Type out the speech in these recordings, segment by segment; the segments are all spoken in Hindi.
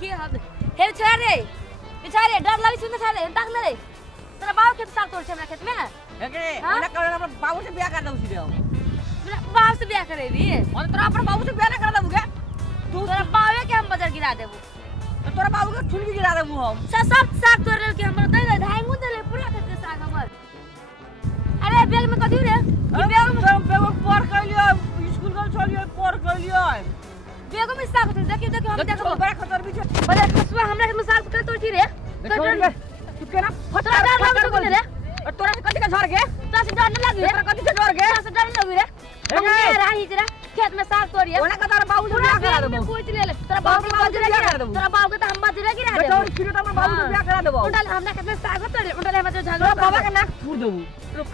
की हम हे बेचारे डर लगी सुन छाले ताक न रे तेरा बाबू खेत साग तोड़ छे हमरा खेत में एकरे ओने कर अपन बाबू से बियाह कर दऊ सीधे हम मेरा बाबू से बियाह करे भी और तोरा अपन बाबू से बियाह ना कर दऊ के तू तेरा बाबू के हम बाजार गिरा देबो तो तोरा बाबू के छुन भी गिरा देबू हम सब साग तोड़ के हमरा दे धाई मुंह दे पूरा खेत के साग हमर अरे बैग में कथि रे ई बैग में पर कइलियो स्कूल गल चलियो पर कइलियो बैग में साग तोड़ देखि हम देखो बड़ा खतर भी छे बड़ा खसवा हमरा में साग तोड़ छी रे तू केना फटरा डर लग रे तोरा से कथि का झर के तोरा से डर न लगी रे कथि से डर के तोरा से डर न लगी रे हम राही जरा खेत में साग तोड़िए ओने का तारा बाबू से बियाह करा देबो पूछ ले तेरा बाबू के बाजरे गिरा देबो तेरा बाबू के त हम बाजरे गिरा देबो बेटा फिर तो बाबू से बियाह करा देबो उंडल हमरा खेत में साग तोड़े उंडल हम जो झगड़ा बाबा का नाक फूट देबू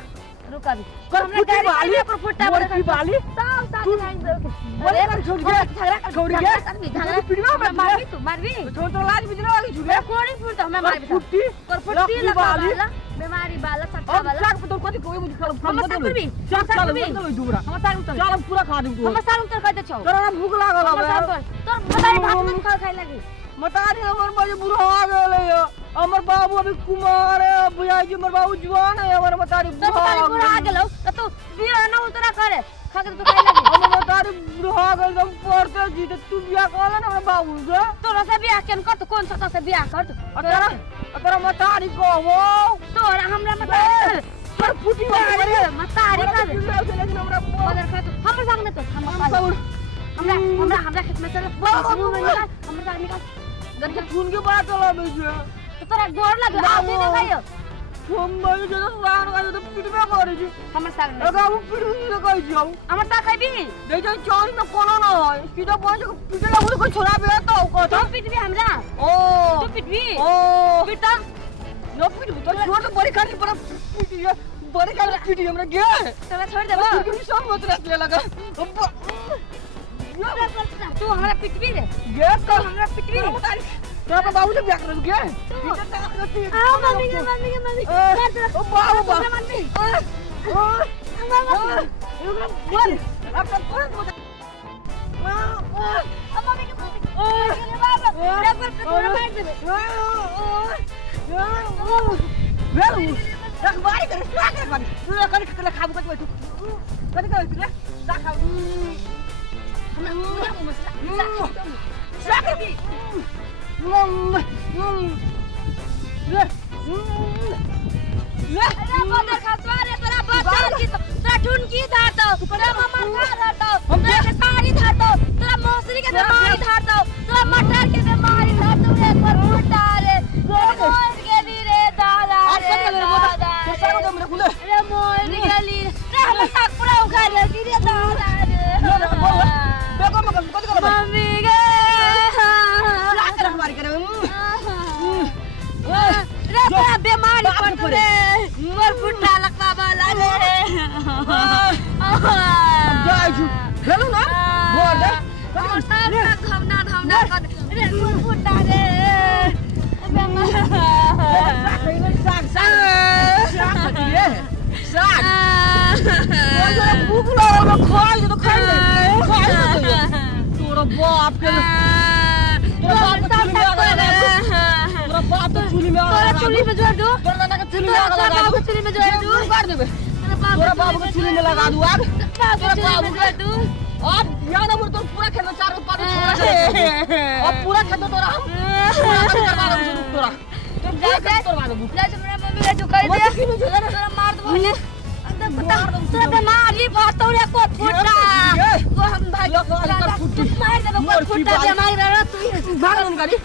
रुक अभी हमरा गाड़ी वाली पर फुट्टा बोल की बाली साव साग खाइन दे बोले कर छोड़ के झगड़ा कर छोड़ के झगड़ा पिड़वा में मारबी तू मारबी छोड़ तो लाज बिजरा वाली छुगे कोड़ी फुट तो हमें मारबी फुट्टी पर फुट्टी लगा वाला बीमारी वाला सट्टा अब वाला साग तो कथि कोई मुझे कर हम साग भी चल दूबरा हम साग उतर चल पूरा खा दूं हम साग उतर कर दे छौ तोरा भूख लागल अब तोर बताई भात में खा खाई लगी मतारी हमर बाबू बुढ़ा आ गेले हमर बाबू अभी कुमार है बुझाई जी हमर बाबू जवान है हमर मतारी बुढ़ा आ गेलो त तू बियाह न उतरा करे खा के तू खाई लगी हमर मतारी बुढ़ा आ गेल हम पढ़ते जी त तू बियाह कर ले हमर बाबू से तोरा से बियाह केन कर तू कौन सा से बियाह कर तू तोरा मतारी कहबो तोरा हमरा मतारी पर फुटी मारे मतारी का लेकिन हमरा बदर खा तू हमर संग न तो हमरा खेत में चल हमरा संग निकाल गंजा खून के बात चला बेजे तो तोरा गोर लगे आते दे भाई हम भाई जो साग का तो पिटबे करे छी हमर साग लगा हम पिटू से कहै छी हमर साग खाइबी दे जो चौरी में कोनो ना है सीधा पहुंच के पिटे लागू कोई छोरा बे तो को तू पिटबी हमरा ओ तू पिटबी ओ पिटा न पिटू तो छोड़ तो बड़ी खाली पर पिटी बड़ी खाली पिटी हमरा गे तोरा छोड़ देबो तू सब मत रख ले लगा तू हमरा पिटबी रे गे तू हमरा पिटबी तोरा बाबू से बियाह कर गे आओ मम्मी के ओ बाबू बाबू मम्मी ओ बोल अब तक कौन मत मम्मी के बाबा रे पर तोरा मार देबे वेलू रख बारी कर स्वागत कर तू कर खाबू कत बैठू कत कर रे सा खा हमरा पूरा मसला स्वागत की अरे बदर खसवा रे तोरा बच्चा की तोरा ठुनकी धातो तोरा ममर खा धातो तोरा साड़ी धातो तोरा मौसरी के बीमारी धातो तोरा मटर के बीमारी धातो रे पर फुटा रे मोर गेली रे दादा रे दादा रे मोर गेली रे हम साग पूरा उखा लेती रे दादा रे मम्मी गे रे तोरा बीमारी पड़ रे मोर फुटा लगा वाला रे हेलो ना बोल दे धमना कर रे मोर फुटा रे भूख लागल खाई तो खाई तोरा बाप के तोरा बाप तो चूल्ही में तोरा चूल्ही में जोड़ दो तोरा दादा के चूल्ही में लगा दो चूल्ही में जोड़ दो काट देबे तोरा बाबू के चूल्ही में लगा दूं आग तोरा बाबू के दो अब याद है तो पूरा खेत में चारों पानी छोड़ा अब पूरा खेत तोरा हम करवा दूं तोरा तुम जा करवा दूं ले हमरा मम्मी के चुकाई दे तोरा मार दो बोले तोरा बीमारी बहुत रे को फुटा वो हम भाई मार देबे को फुटा बीमारी रे तू भाग गाड़ी